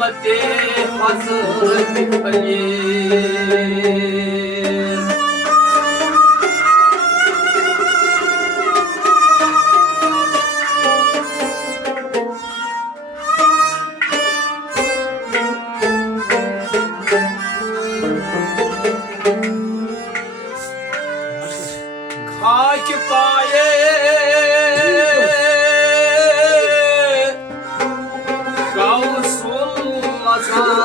حضرت خلیل خاک پائے غوث العظم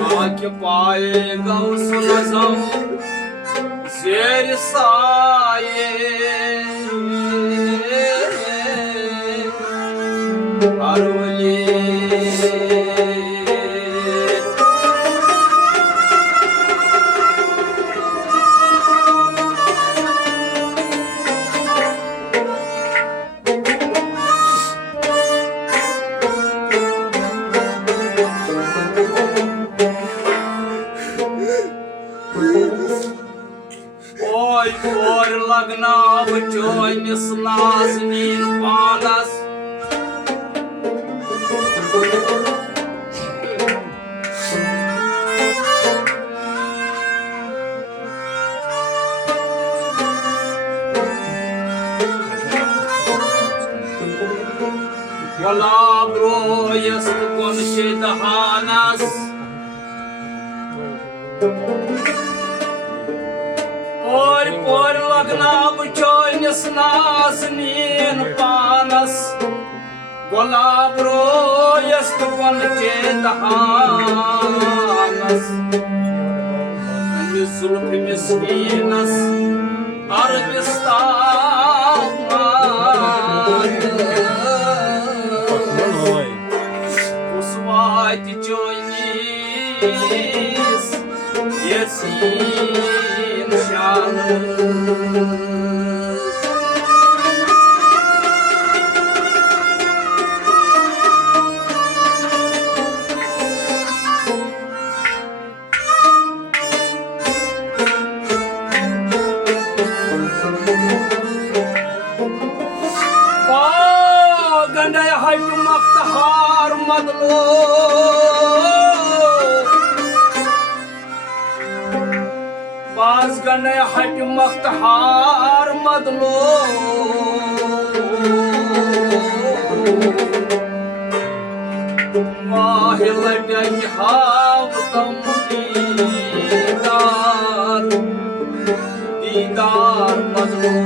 خاک پائے غوث العظم زیر سائے ہر ولی اور لگنا بچوئنس نازنین پانس ولا برو يسكن شدهانس اور لگنا بچوئنس نازنین پانس گلاب رو یستگن چیدہانس ظلف مسکینس عربستان اسوات چوئنیس یسین شانس گنڈے ہٹ مفتہار مدلو باز گنڈے ہٹ مفتہار مدلو واہ لٹن ہاو تم دیدار مدلو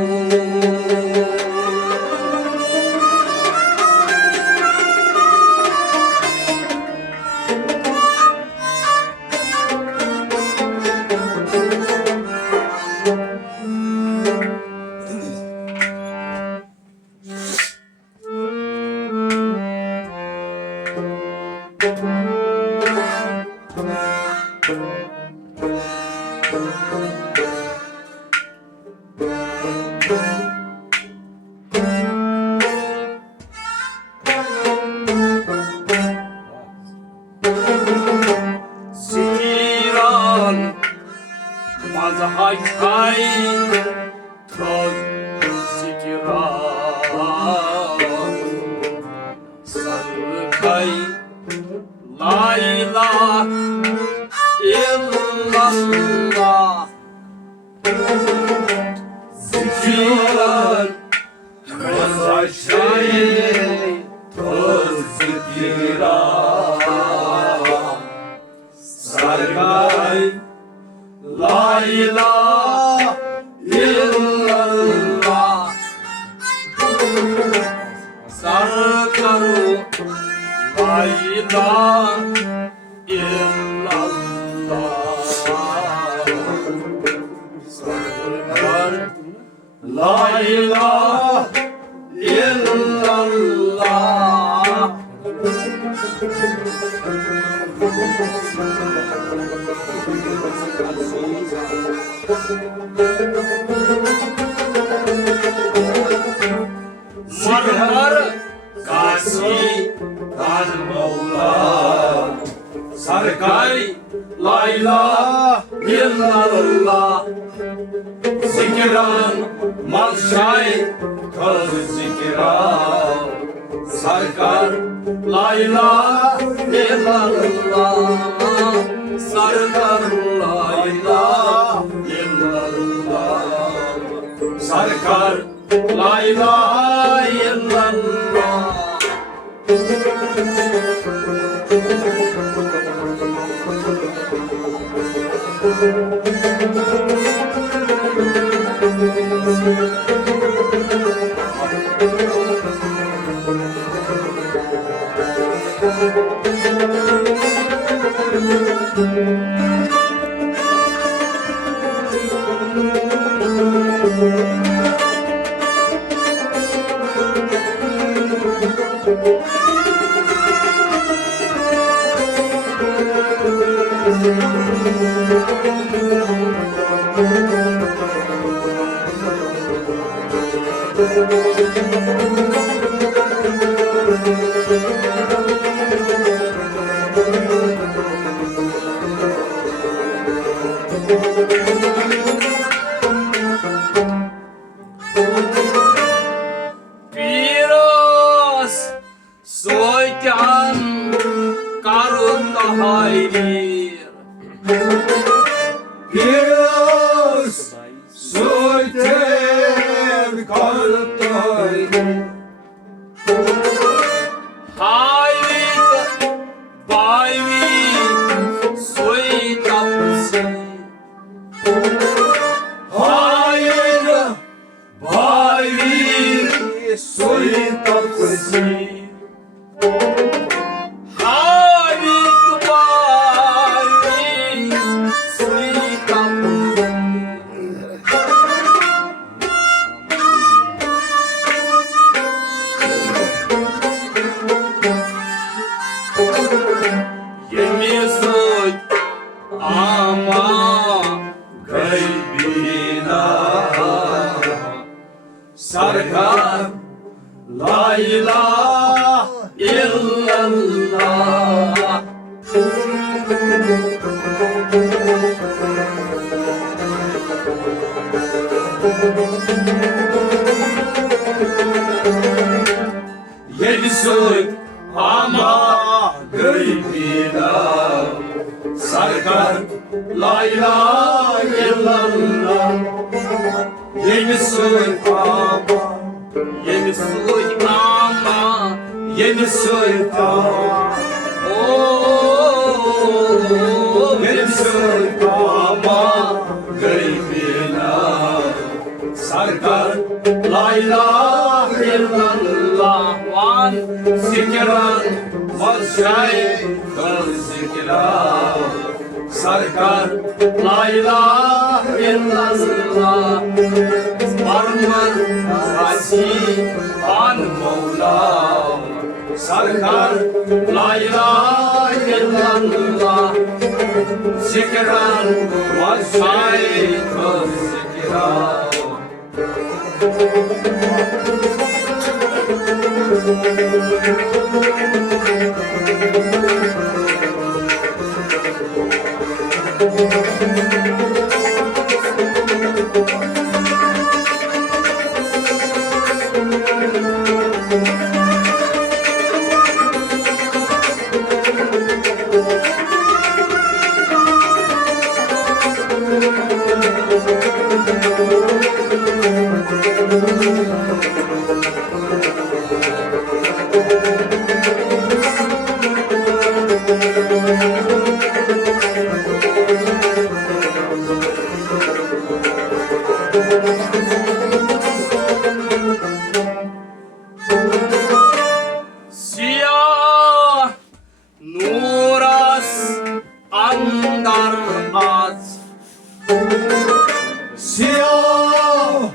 مذہب کھائی تھوز سکران سر کھائی لا الہ الا اللہ سکران مذہب کھائی تھوز سکران سر کھائی لا الہ الا اللہ سر کرو لا الہ الا اللہ سر کر لا الہ الا اللہ مرمر کاسی کان مولا سرکاری لا الہ الا اللہ ذکران Malşay kız zikra Sarkar la ilahe illallah Sarkar la ilahe illallah Sarkar la ilahe illallah Piros soykan karun tahayir Piros soyten karun tahayir Hayvit bayvit soytapsi Hayır bayvit soytapsi Hayvit bayvit soytapsi Yemiyorsun ama gaybina Sarkar la ilahe illallah Yemiyorsun ama gaybina Sarkar la ilahe illallah Yemiyorsun ama Yemiyorsun ama Yemiyorsun ama Yemiyorsun ama gaybina Sarkar la ilahe illallah Van zikran Malşay kız zikra Sarkar la ilahe illallah Marmar Sasi An Mevlam Sarkar la ilahe illallah Zikran Malşay kız zikra Siyah nuras andar az Siyah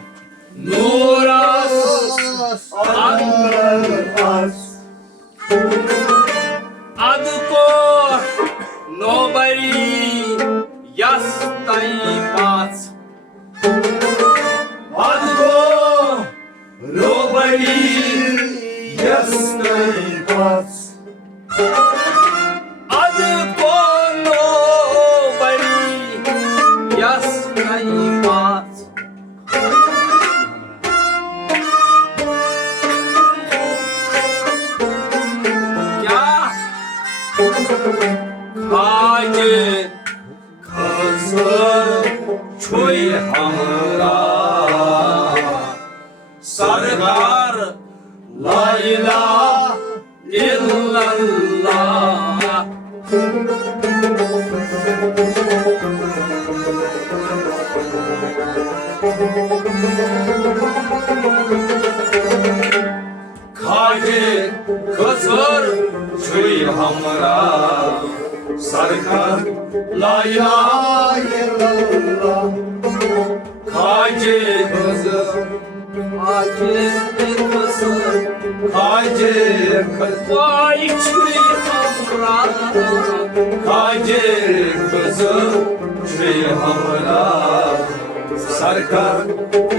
nuras Kaydı kızır çuy hamra Sargar la ilahe illallah Kaydı kızır çuy hamra Sargar la ilahe illallah Kaydı kızır Kaydı kızır Kaydı kızır Vay çuy hamra Kaydı kızır çuy hamra Sarkar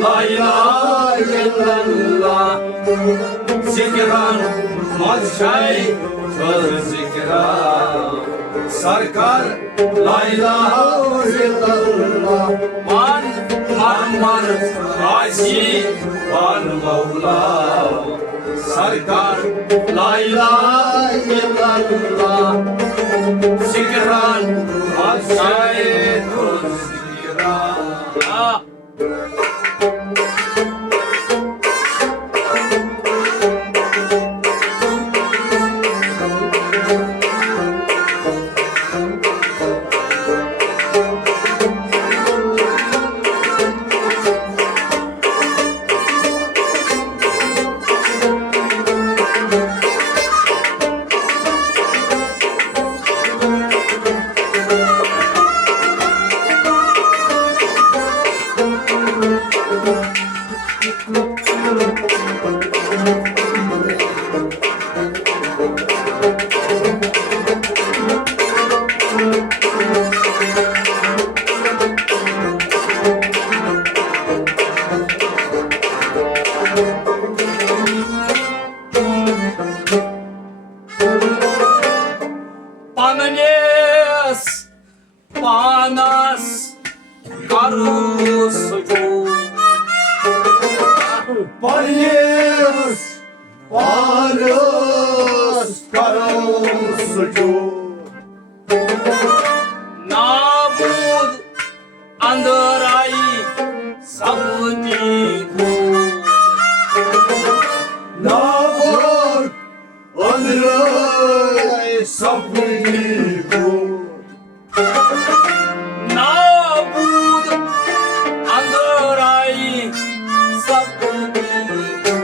la ilahe illallah Zikran mazşay söz zikran Sarkar la ilahe illallah Man marmar Gazi Van Mevla Sarkar la ilahe illallah Zikran mazşay söz zikran Panas karusucu Panis karusucu Nabud Andrai Sabdiku Nabur Andrei Sapniku Nabud Andrai Sabdiku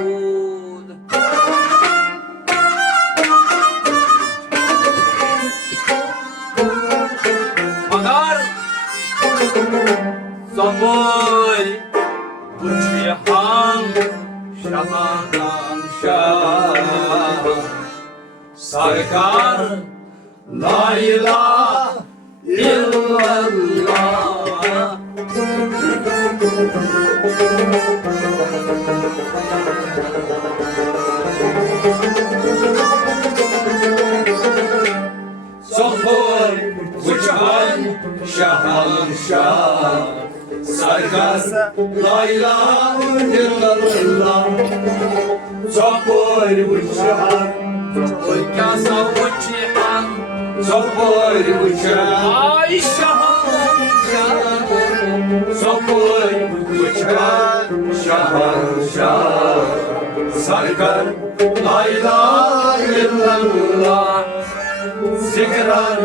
Magar Sabır Uçihan Şahan Şah Sarkar La ilahe illallah Sabır Uçihan Şahan Şah Sarkar La ilahe illallah Sabır Uçihan Kasa uçan Sabır uçan Ay şahan şahan Sabır uçan Şahan şahan Sarkar La ilahe illallah Zikran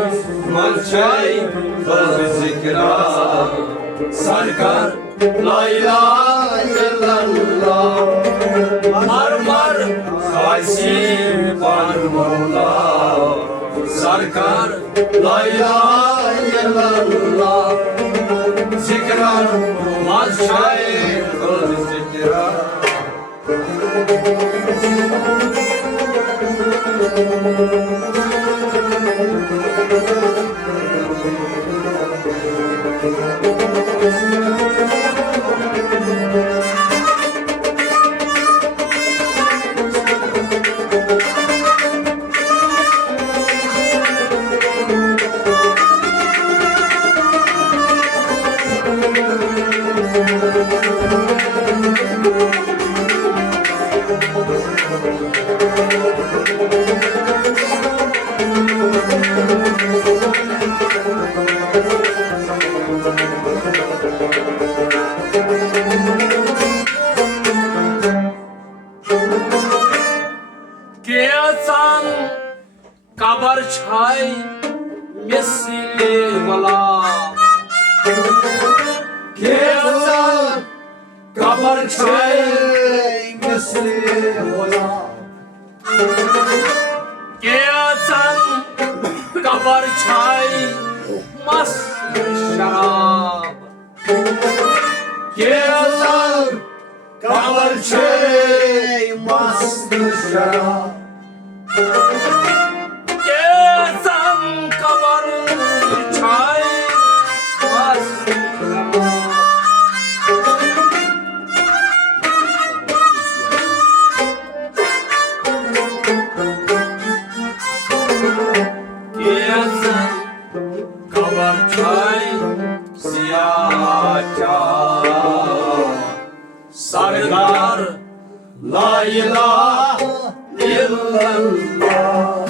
manşay Kız zikran Sarkar La ilahe illallah Marmar Gazi Van Mevla Sarkar La ilahe illallah Zikran mazşay kıl zikran çay misli gulam Gezan kabar çay misli ola Gezan kabar çay mast şarap Gezan kabar çay mast şarap Gezan kabar çay mast şarap Gezan kabar çay siyah çay Sarılar La ilahe illallah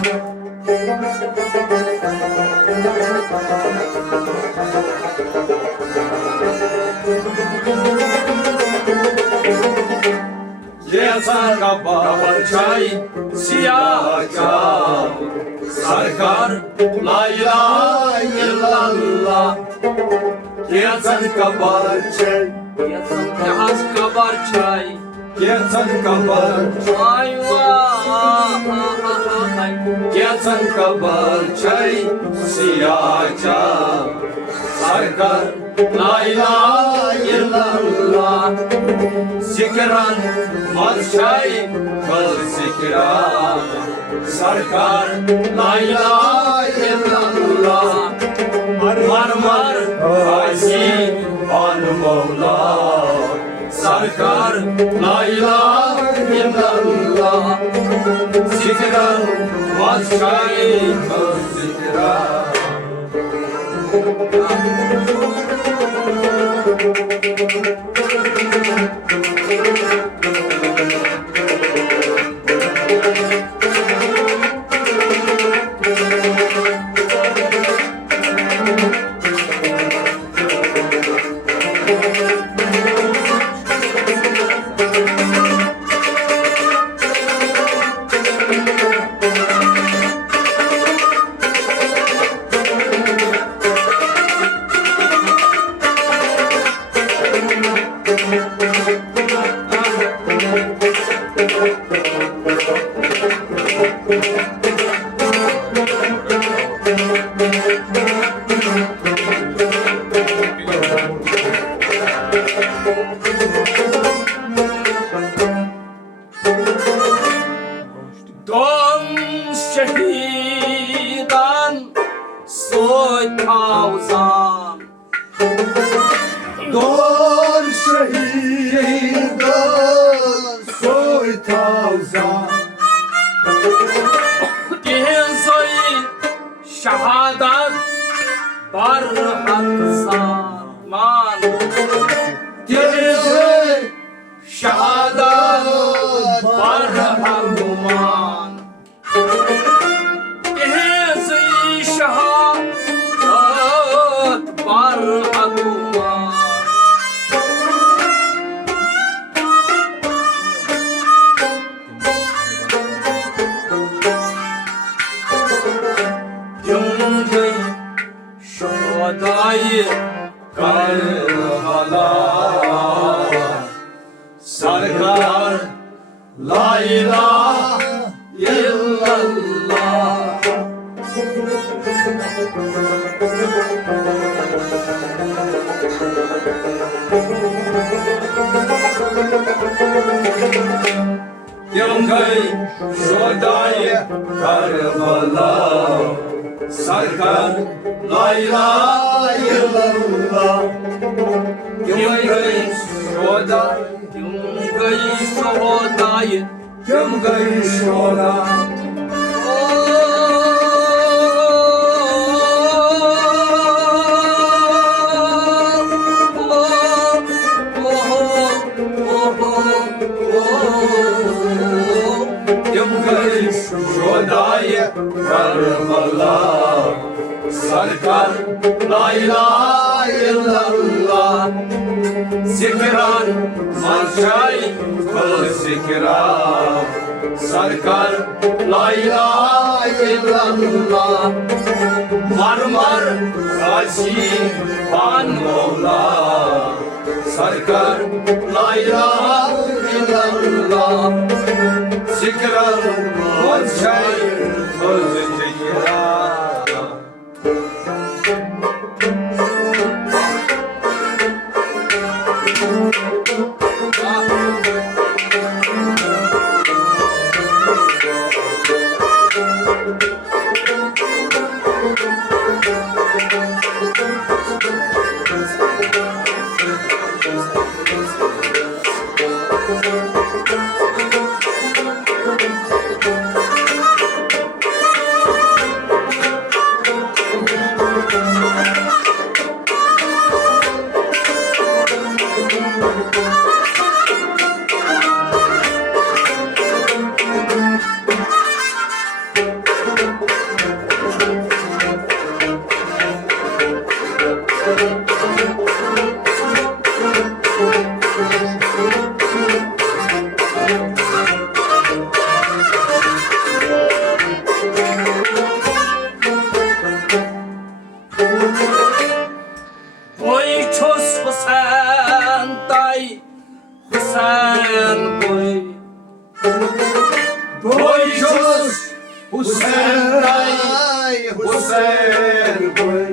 Gezan kabar çay siyah çay Sarkar la ilahe illallah Gezan kabar çay Yahaz kabar çay Gezan kabar Ay vay Gezan kabar çay siyah çay Sarkar la ilahe illallah Zikran maz çay kıl zikran Sarkar la ilahe illallah Marmar Gazi An Mevla Sarkar la ilahe illallah Zikran maz çay kıl zikran Don şehidan soy tavzan Don şehidan soy tavzan Dihin soy şehadat barhat zaman Gezi şehadat barhat zaman Dihin soy şehadat barhat zaman Yungay şodayı Karbala Sarkar la ilahe illallah Yungay şodayı Karbala Sarkar la ilahe illallah Yungay şodayı Yungay şoda Yungay şodayı Karbala Sarkar la ilahe illallah Zikran marşay kıl zikran Sarkar la ilahe illallah Marmar Gazi Van Mola Sarkar la ilahe illallah Zikral Vazşay Vazşayra Boy çöz Hüseyin day Hüseyin boy Boycuz Hüseyin Day Hüseyin Boy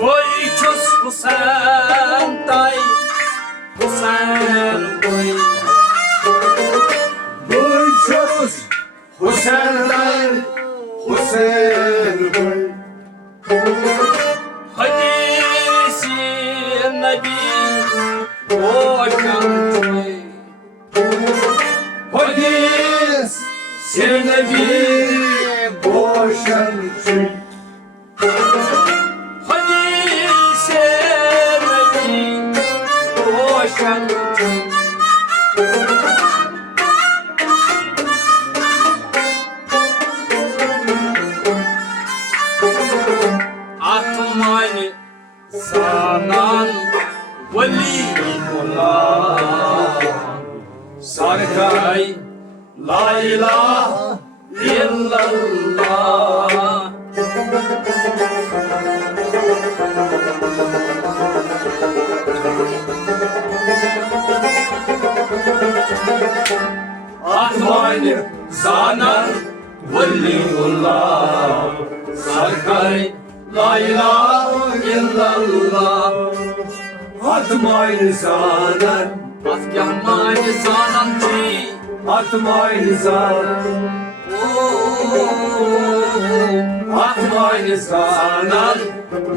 Boy çöz Hüseyin day Hüseyin boy Boycuz Hüseyin Day Hüseyin Boy Hadisi Nebi Boşan çoy Hadis Senebi Boşan Çün Hadisi Nebi Boşan çoy Atmani sanan Veliyullah Sarkar La ilahe illallah Atmani Zanan Veliyullah Sarkar La ilahe illallah Atmayın zanen Afgahmani sanan çi Atmayın zanen Atmayın zanen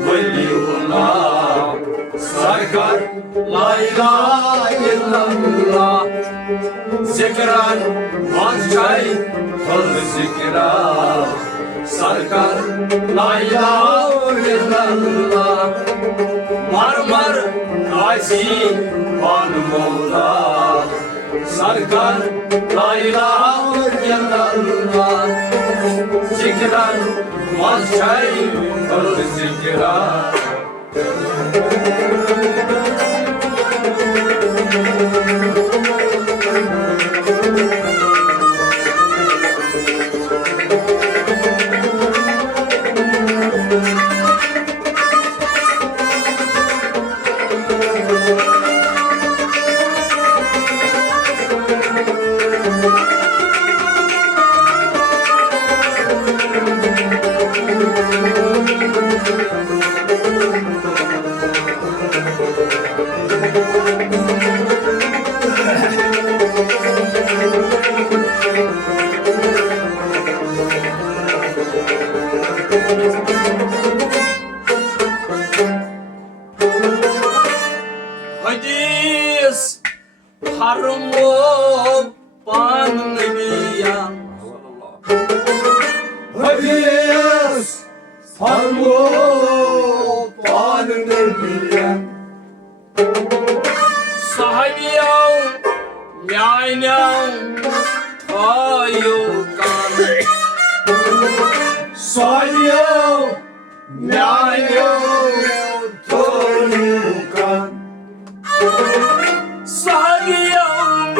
Veliyullah Sarkar La ilahe illallah Zikran Vazşay Kıl zikran Sarkar La ilahe illallah Marmar Gazi Van Mola Sarkar La ilahe illallah Zikran Vazşay Kıl zikran Hadis harmo pan nebiyan Hadis Sarmo Panın Nebiyen sahibiyan yaynan tayukan Salyo Nyanyo Toyukan sahibiyan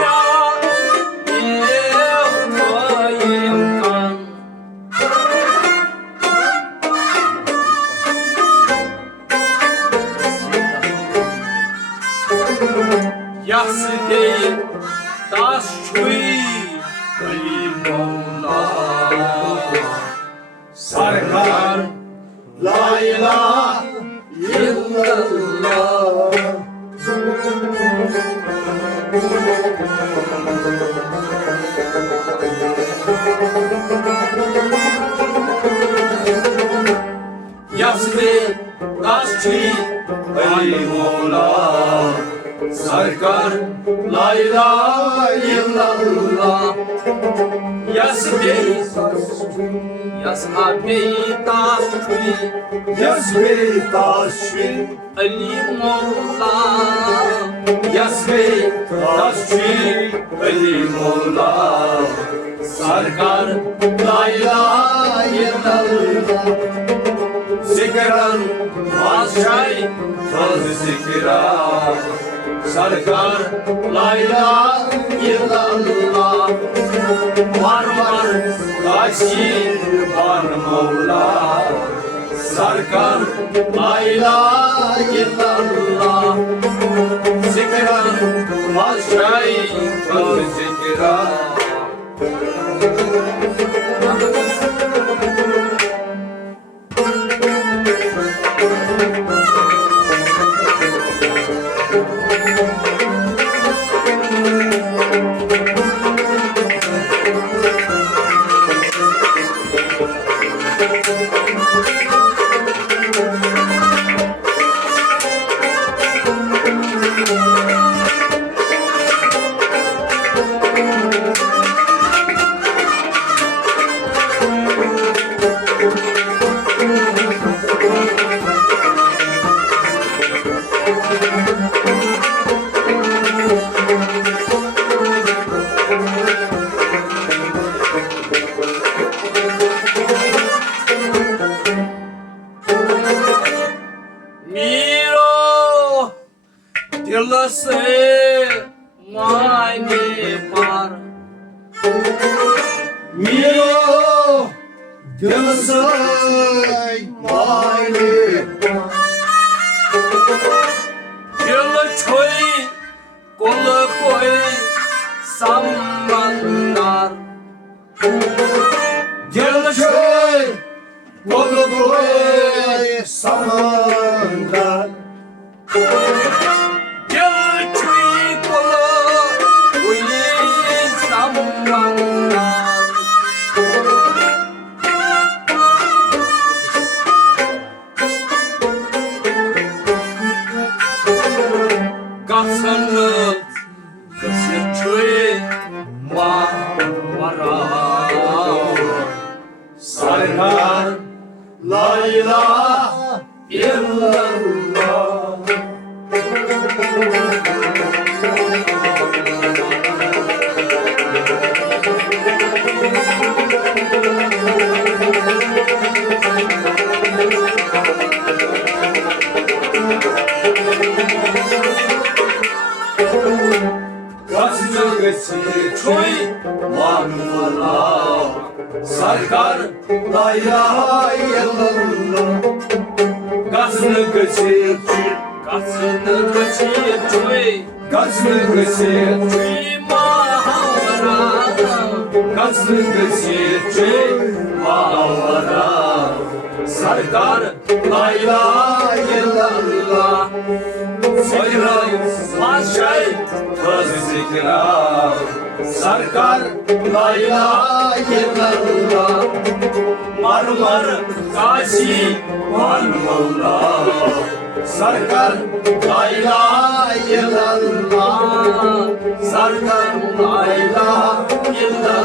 taş çuy Ali Mevla Sarkar La ilahe illallah. Yasve taş çuy Ali Mevla Sarkar La ilahe illallah Yasve taş çuy Yasbi taşvi Ali Mevla Yasbi taşvi Ali Mola Sarkar La ilahe illallah. Zikran Azşay faz zikra Sarkar La ilahe illallah. Var Kaşi var Mevla Sarkar La ilahe illallah. Zikran Azşay faz zikra Miro Dil se mane par Miro Dil se mane Dil çoy Kol koy Sammandar Dil çöy Kol koy samandar. Dil çoy kol koy Sammandar Gassanlık Kısır çoy Mavara Sarkar La ilahe illallah. Gazlı geçir Çoy Manvala Sarkar La ilahe illallah. Gazlı geçir Gassanlık Kısır çoy Gazlı geçir Çoy Mavara Gazlı geçir Mavara Sarkar La ilahe illallah. Zikra Azşay faz zikra Sarkar La ilahe illallah. Marmar Kaşi var Mevla Sarkar La ilahe illallah. Sarkar La ilahe illallah